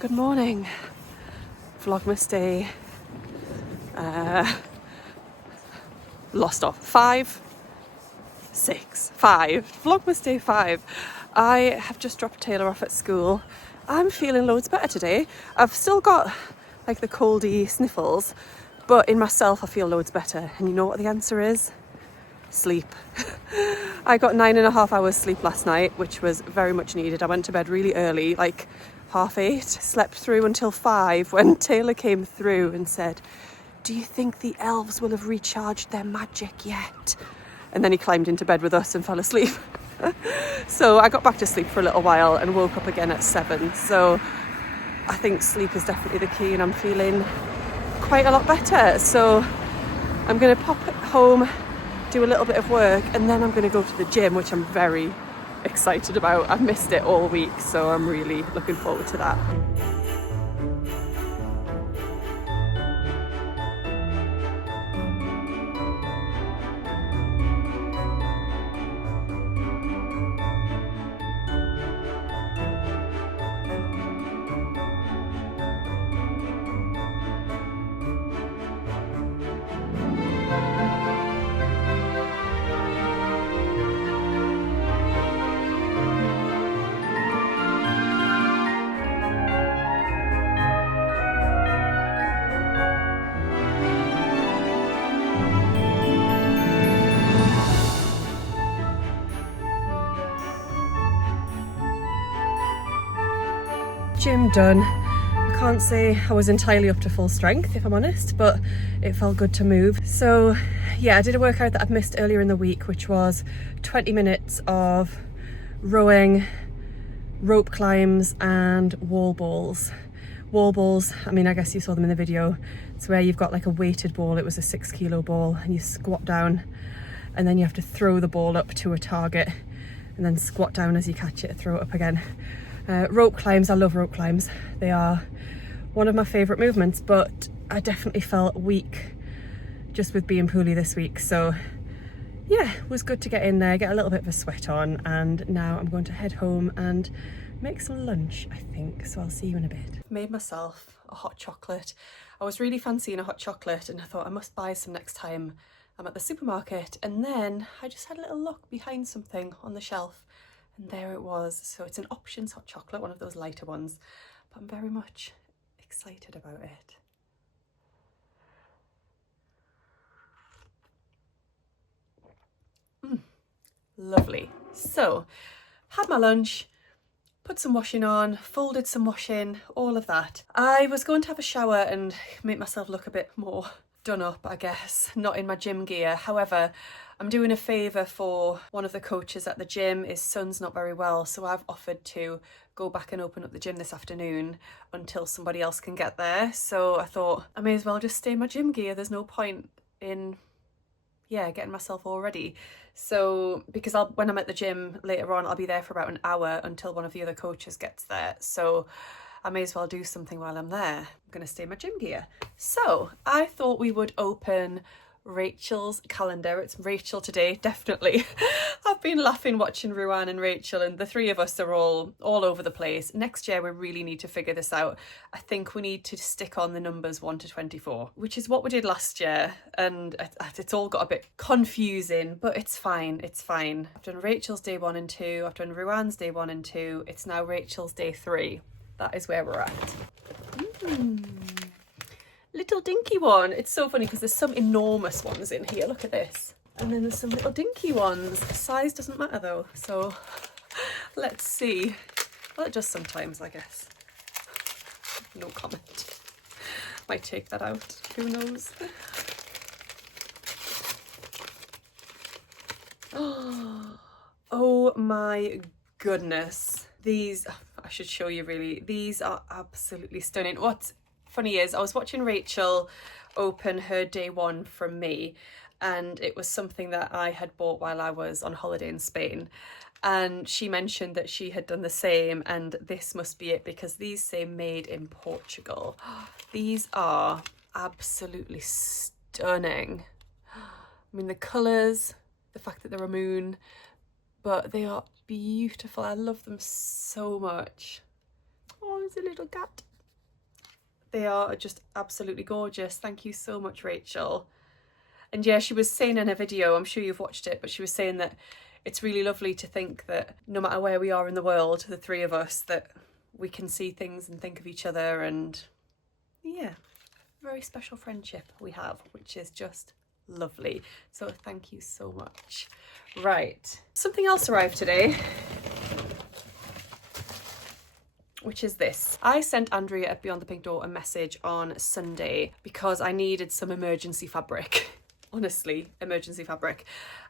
Good morning. Vlogmas day. Lost off. 5, 6, 5. Vlogmas day 5. I have just dropped Taylor off at school. I'm feeling loads better today. I've still got like the coldy sniffles, but in myself I feel loads better. And you know what the answer is? Sleep. I got 9.5 hours sleep last night, which was very much needed. I went to bed really early, like 8:30. Slept through until 5 when Taylor came through and said, "Do you think the elves will have recharged their magic yet?" And then he climbed into bed with us and fell asleep. So I got back to sleep for a little while and woke up again at 7. So I think sleep is definitely the key, and I'm feeling quite a lot better. So I'm going to pop home, do a little bit of work, and then I'm going to go to the gym, which I'm very excited about. I've missed it all week, so I'm really looking forward to that. Gym done. I can't say I was entirely up to full strength, if I'm honest, but it felt good to move. So yeah, I did a workout that I've missed earlier in the week, which was 20 minutes of rowing, rope climbs and wall balls. Wall balls, I mean, I guess you saw them in the video. It's where you've got like a weighted ball. It was a 6-kilo ball, and you squat down and then you have to throw the ball up to a target and then squat down as you catch it and throw it up again. Rope climbs, I love rope climbs. They are one of my favourite movements, but I definitely felt weak just with being poorly this week. So yeah, it was good to get in there, get a little bit of a sweat on, and now I'm going to head home and make some lunch, I think. So I'll see you in a bit. Made myself a hot chocolate. I was really fancying a hot chocolate and I thought I must buy some next time I'm at the supermarket. And then I just had a little look behind something on the shelf, and there it was. So it's an Options hot chocolate, one of those lighter ones, but I'm very much excited about it. Lovely. So had my lunch, put some washing on, folded some washing, all of that. I was going to have a shower and make myself look a bit more done up, I guess, not in my gym gear. However, I'm doing a favour for one of the coaches at the gym. His son's not very well, so I've offered to go back and open up the gym this afternoon until somebody else can get there. So I thought I may as well just stay in my gym gear. There's no point in getting myself all ready. So because when I'm at the gym later on, I'll be there for about an hour until one of the other coaches gets there. So I may as well do something while I'm there. I'm going to stay in my gym gear. So I thought we would open Rachel's calendar. It's Rachel today, definitely. I've been laughing watching Ruan and Rachel, and the three of us are all over the place. Next year we really need to figure this out. I think we need to stick on the numbers 1 to 24, which is what we did last year, and it's all got a bit confusing, but it's fine, it's fine. I've done Rachel's day 1 and 2, I've done Ruan's day 1 and 2, it's now Rachel's day 3. That is where we're at. Little dinky one. It's so funny because there's some enormous ones in here. Look at this. And then there's some little dinky ones. Size doesn't matter though. So let's see. Well, it does sometimes, I guess. No comment. Might take that out. Who knows? Oh my goodness. These, I should show you really. These are absolutely stunning. What's funny is I was watching Rachel open her day 1 from me, and it was something that I had bought while I was on holiday in Spain, and she mentioned that she had done the same, and this must be it because these say made in Portugal. These are absolutely stunning. I mean, the colours, the fact that they're a moon, but they are beautiful. I love them so much. Oh, there's a little cat. They are just absolutely gorgeous. Thank you so much, Rachel. And yeah, she was saying in her video, I'm sure you've watched it, but she was saying that it's really lovely to think that no matter where we are in the world, the three of us, that we can see things and think of each other, and yeah, very special friendship we have, which is just lovely. So thank you so much. Right, something else arrived today, which is this. I sent Andrea at Beyond the Pink Door a message on Sunday because I needed some emergency fabric. Honestly, emergency fabric.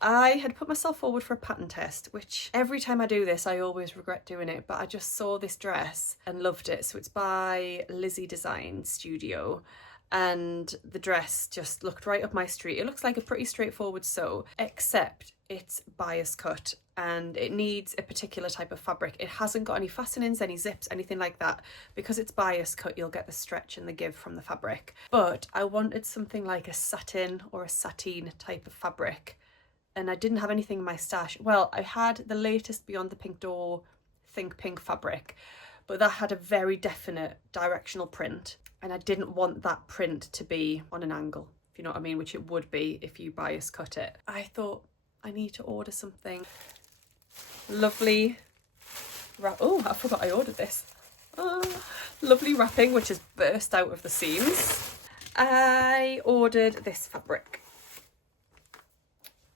I had put myself forward for a pattern test, which every time I do this I always regret doing it, but I just saw this dress and loved it. So it's by Lizzie Design Studio, and the dress just looked right up my street. It looks like a pretty straightforward sew, except it's bias cut and it needs a particular type of fabric. It hasn't got any fastenings, any zips, anything like that. Because it's bias cut, you'll get the stretch and the give from the fabric. But I wanted something like a satin or a sateen type of fabric, and I didn't have anything in my stash. Well, I had the latest Beyond the Pink Door Think Pink fabric, but that had a very definite directional print, and I didn't want that print to be on an angle, if you know what I mean, which it would be if you bias cut it. I thought I need to order something. Lovely oh, I forgot I ordered this. Lovely wrapping, which has burst out of the seams. I ordered this fabric,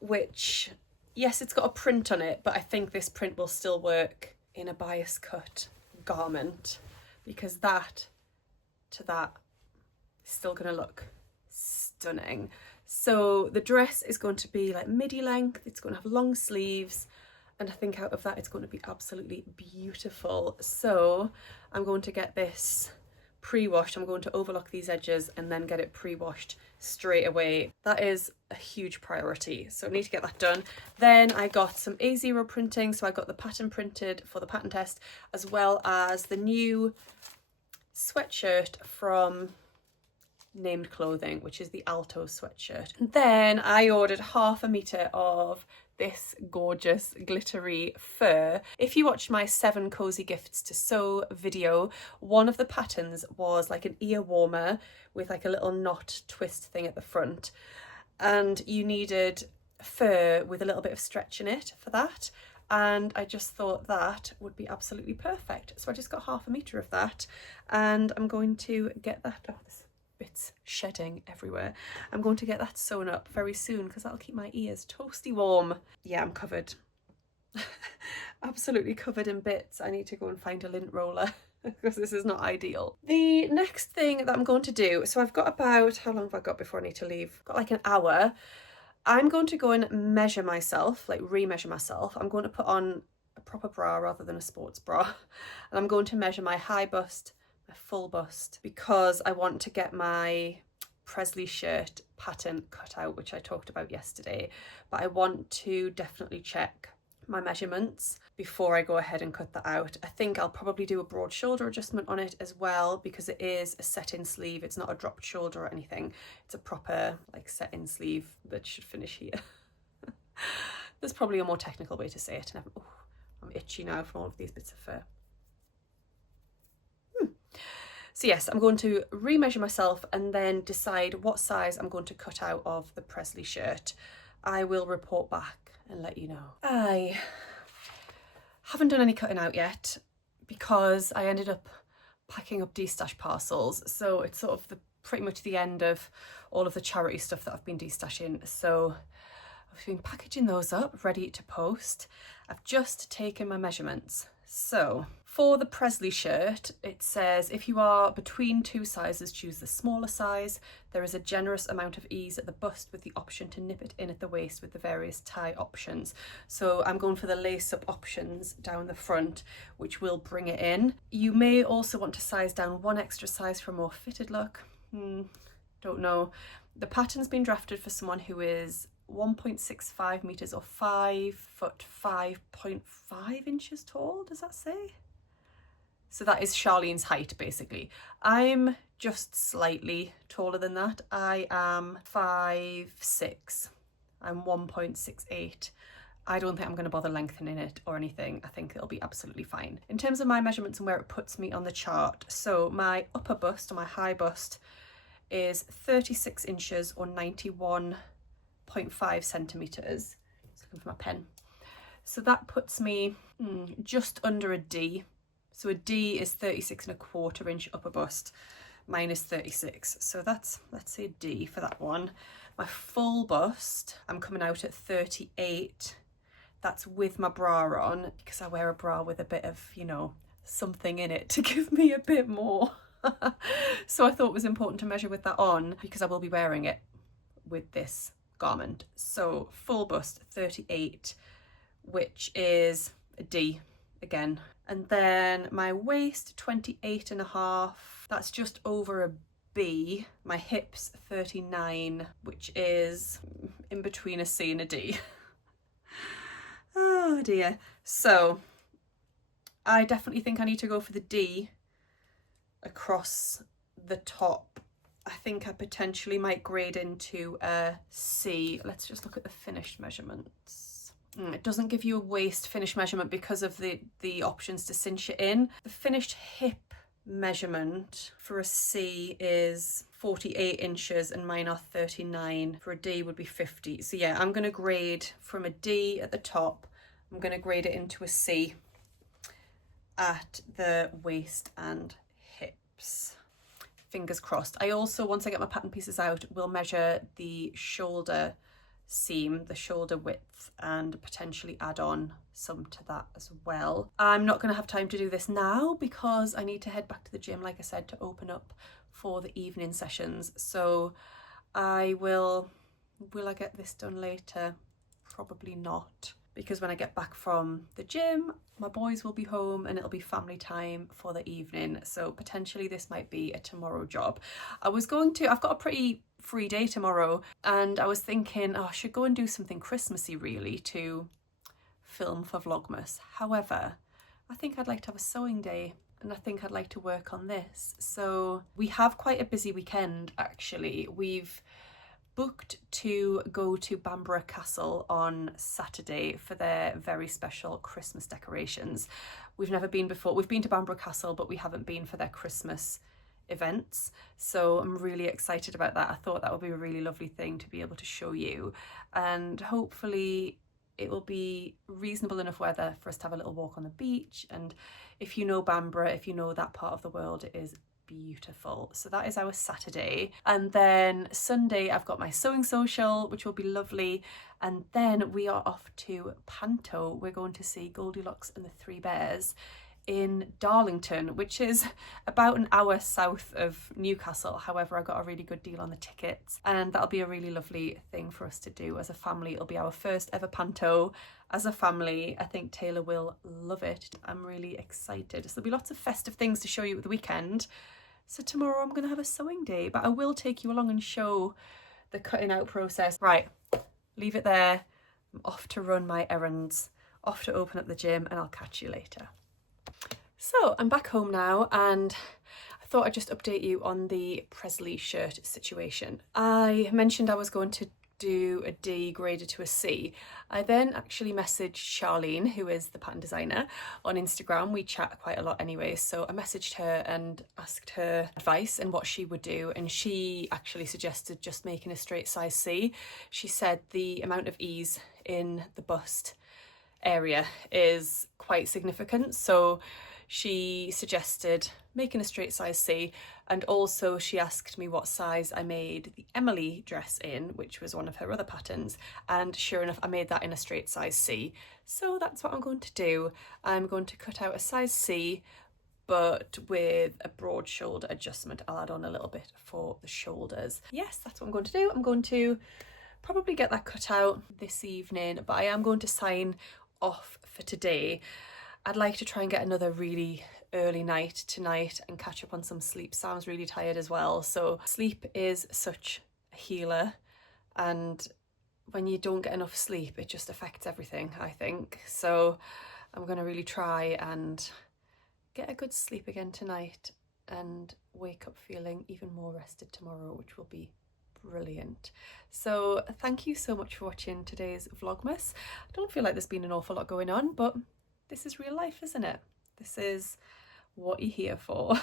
which, yes, it's got a print on it, but I think this print will still work in a bias cut garment, because that to that is still going to look stunning. So the dress is going to be like midi length, it's going to have long sleeves, and I think out of that it's going to be absolutely beautiful. So I'm going to get this pre-washed. I'm going to overlock these edges and then get it pre-washed straight away. That is a huge priority, so I need to get that done. Then I got some A0 printing, so I got the pattern printed for the pattern test, as well as the new sweatshirt from Named Clothing, which is the Alto sweatshirt. And then I ordered 1/2 meter of this gorgeous glittery fur. If you watched my 7 cozy gifts to sew video, one of the patterns was like an ear warmer with like a little knot twist thing at the front, and you needed fur with a little bit of stretch in it for that, and I just thought that would be absolutely perfect. So I just got 1/2 meter of that, and I'm going to get that, oh, this bits shedding everywhere. I'm going to get that sewn up very soon because that'll keep my ears toasty warm. Yeah, I'm covered. Absolutely covered in bits. I need to go and find a lint roller because this is not ideal. The next thing that I'm going to do, so I've got about, how long have I got before I need to leave? I've got like an hour. I'm going to go and measure myself, like re-measure myself. I'm going to put on a proper bra rather than a sports bra, and I'm going to measure my high bust, my full bust, because I want to get my Presley shirt pattern cut out, which I talked about yesterday. But I want to definitely check my measurements before I go ahead and cut that out. I think I'll probably do a broad shoulder adjustment on it as well, because it is a set-in sleeve. It's not a dropped shoulder or anything. It's a proper like set-in sleeve that should finish here. There's probably a more technical way to say it. Oh, I'm itchy now from all of these bits of fur. So yes, I'm going to re-measure myself and then decide what size I'm going to cut out of the Presley shirt. I will report back and let you know. I haven't done any cutting out yet because I ended up packing up destash parcels. So it's sort of pretty much the end of all of the charity stuff that I've been destashing. So I've been packaging those up, ready to post. I've just taken my measurements. So for the Presley shirt, it says if you are between 2 sizes, choose the smaller size. There is a generous amount of ease at the bust with the option to nip it in at the waist with the various tie options. So I'm going for the lace up options down the front, which will bring it in. You may also want to size down 1 extra size for a more fitted look. Don't know. The pattern's been drafted for someone who is 1.65 meters or 5 foot 5.5 inches tall, does that say? So that is Charlene's height basically. I'm just slightly taller than that. I am 5'6". I'm 1.68. I don't think I'm going to bother lengthening it or anything. I think it'll be absolutely fine. In terms of my measurements and where it puts me on the chart, so my upper bust or my high bust is 36 inches or 91.5 centimetres. Just looking for my pen. So that puts me just under a D. So a D is 36.25 inch upper bust. Mine is 36. So that's, let's say a D for that one. My full bust, I'm coming out at 38. That's with my bra on, because I wear a bra with a bit of, you know, something in it to give me a bit more. So I thought it was important to measure with that on, because I will be wearing it with this garment. So full bust 38, which is a D again. And then my waist 28.5, that's just over a B. My hips 39, which is in between a C and a D. Oh dear. So I definitely think I need to go for the D across the top. I think I potentially might grade into a C. Let's just look at the finished measurements. It doesn't give you a waist finish measurement because of the options to cinch it in. The finished hip measurement for a C is 48 inches and mine are 39. For a D would be 50. So yeah, I'm going to grade from a D at the top. I'm going to grade it into a C at the waist and hips. Fingers crossed. I also, once I get my pattern pieces out, will measure the shoulder seam, the shoulder width, and potentially add on some to that as well. I'm not going to have time to do this now because I need to head back to the gym, like I said, to open up for the evening sessions. So I will I get this done later? Probably not, because when I get back from the gym, my boys will be home and it'll be family time for the evening. So potentially this might be a tomorrow job. I've got a pretty free day tomorrow, and I was thinking, oh, I should go and do something Christmassy really to film for Vlogmas. However, I think I'd like to have a sewing day, and I think I'd like to work on this. So we have quite a busy weekend actually. We've booked to go to Bamborough Castle on Saturday for their very special Christmas decorations. We've never been before. We've been to Bamborough Castle, but we haven't been for their Christmas events. So I'm really excited about that. I thought that would be a really lovely thing to be able to show you, and hopefully it will be reasonable enough weather for us to have a little walk on the beach. And if you know Bamborough, if you know that part of the world, it is beautiful. So that is our Saturday. And then Sunday I've got my sewing social, which will be lovely, and then we are off to Panto. We're going to see Goldilocks and the Three Bears in Darlington, which is about an hour south of Newcastle. However, I got a really good deal on the tickets, and that'll be a really lovely thing for us to do as a family. It'll be our first ever Panto as a family. I think Taylor will love it. I'm really excited. So there'll be lots of festive things to show you at the weekend. So tomorrow I'm going to have a sewing day, but I will take you along and show the cutting out process. Right, leave it there. I'm off to run my errands, off to open up the gym, and I'll catch you later. So I'm back home now, and I thought I'd just update you on the Presley shirt situation. I mentioned I was going to do a D graded to a C. I then actually messaged Charlene, who is the pattern designer, on Instagram. We chat quite a lot anyway, so I messaged her and asked her advice and what she would do, and she actually suggested just making a straight size C. She said the amount of ease in the bust area is quite significant, so she suggested making a straight size C, and also she asked me what size I made the Emily dress in, which was one of her other patterns, and sure enough I made that in a straight size C. So that's what I'm going to do. I'm going to cut out a size C, but with a broad shoulder adjustment. I'll add on a little bit for the shoulders. Yes, that's what I'm going to do. I'm going to probably get that cut out this evening, but I am going to sign off for today. I'd like to try and get another really early night tonight and catch up on some sleep. Sam's really tired as well, so sleep is such a healer, and when you don't get enough sleep it just affects everything, I think. So I'm going to really try and get a good sleep again tonight and wake up feeling even more rested tomorrow, which will be brilliant. So thank you so much for watching today's Vlogmas. I don't feel like there's been an awful lot going on, but this is real life, isn't it? This is what you're here for.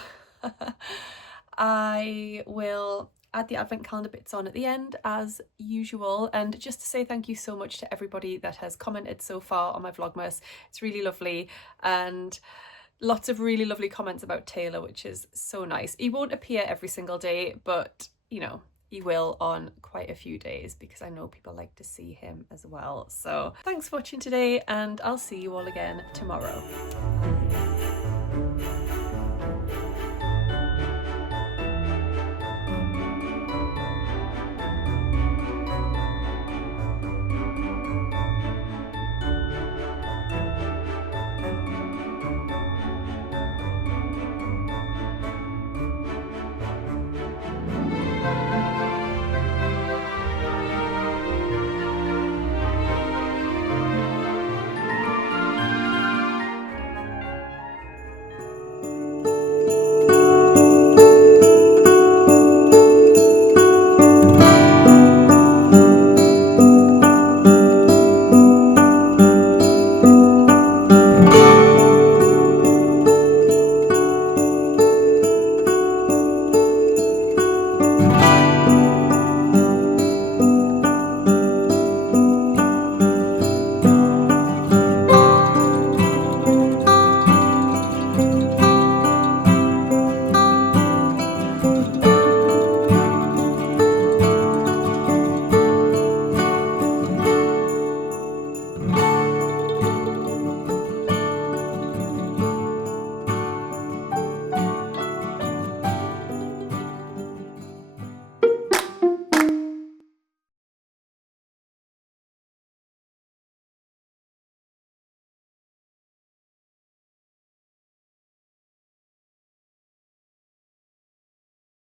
I will add the advent calendar bits on at the end as usual, and just to say thank you so much to everybody that has commented so far on my Vlogmas. It's really lovely, and lots of really lovely comments about Taylor, which is so nice. He won't appear every single day, but you know, he will on quite a few days because I know people like to see him as well. So thanks for watching today, and I'll see you all again tomorrow.